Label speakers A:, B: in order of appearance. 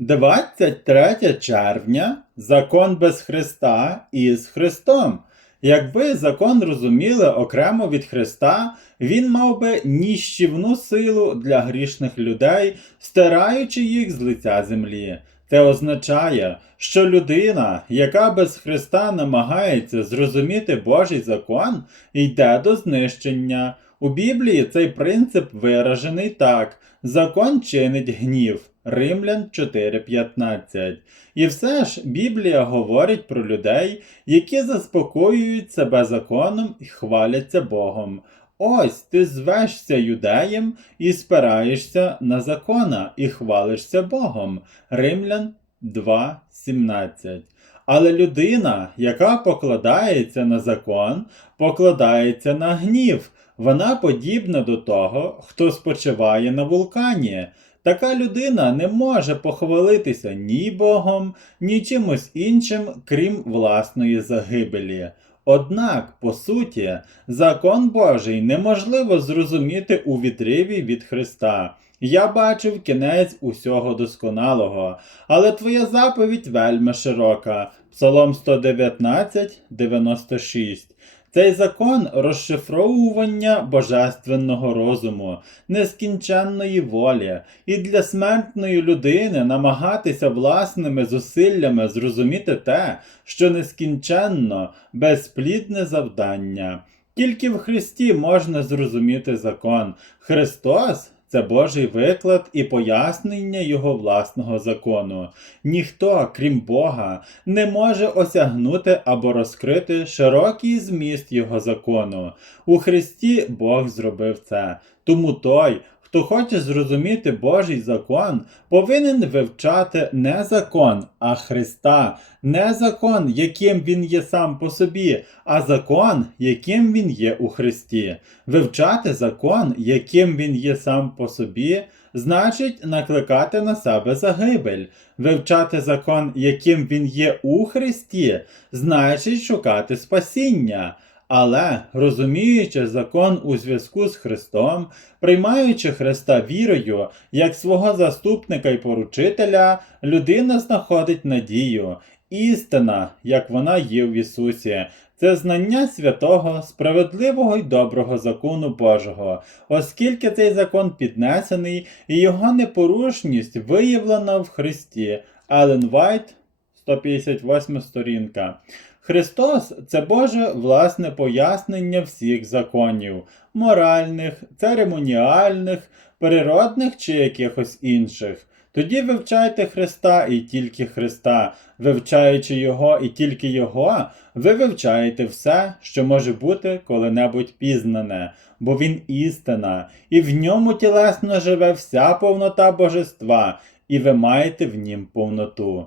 A: 23 червня закон без Христа із Христом. Якби закон розуміли окремо від Христа, він мав би ніщівну силу для грішних людей, стираючи їх з лиця землі. Це означає, що людина, яка без Христа намагається зрозуміти Божий закон, йде до знищення. У Біблії цей принцип виражений так: закон чинить гнів. Римлян 4.15. І все ж Біблія говорить про людей, які заспокоюють себе законом і хваляться Богом. Ось ти звешся юдеєм і спираєшся на закона і хвалишся Богом. Римлян 2.17. Але людина, яка покладається на закон, покладається на гнів. Вона подібна до того, хто спочиває на вулкані. Така людина не може похвалитися ні Богом, ні чимось іншим, крім власної загибелі. Однак, по суті, закон Божий неможливо зрозуміти у відриві від Христа. Я бачив кінець усього досконалого, але твоя заповідь вельми широка. Псалом 119, 96. Цей закон розшифровування божественного розуму, нескінченної волі, і для смертної людини намагатися власними зусиллями зрозуміти те, що нескінченно, безплідне завдання. Тільки в Христі можна зрозуміти закон. Христос це Божий виклад і пояснення Його власного закону. Ніхто, крім Бога, не може осягнути або розкрити широкий зміст Його закону. У Христі Бог зробив це. Тому той, хто хоче зрозуміти Божий закон, повинен вивчати не закон, а Христа, не закон, яким він є сам по собі, а закон, яким він є у Христі. Вивчати закон, яким він є сам по собі, значить накликати на себе загибель. Вивчати закон, яким він є у Христі, значить шукати спасіння. Але, розуміючи закон у зв'язку з Христом, приймаючи Христа вірою як свого заступника і поручителя, людина знаходить надію. Істина, як вона є в Ісусі, це знання святого, справедливого й доброго закону Божого, оскільки цей закон піднесений і його непорушність виявлена в Христі. Елен Вайт, 158 сторінка. Христос це Боже власне пояснення всіх законів моральних, церемоніальних, природних чи якихось інших. Тоді вивчайте Христа і тільки Христа, вивчаючи Його і тільки Його, ви вивчаєте все, що може бути коли-небудь пізнане, бо Він істина, і в ньому тілесно живе вся повнота божества, і ви маєте в нім повноту.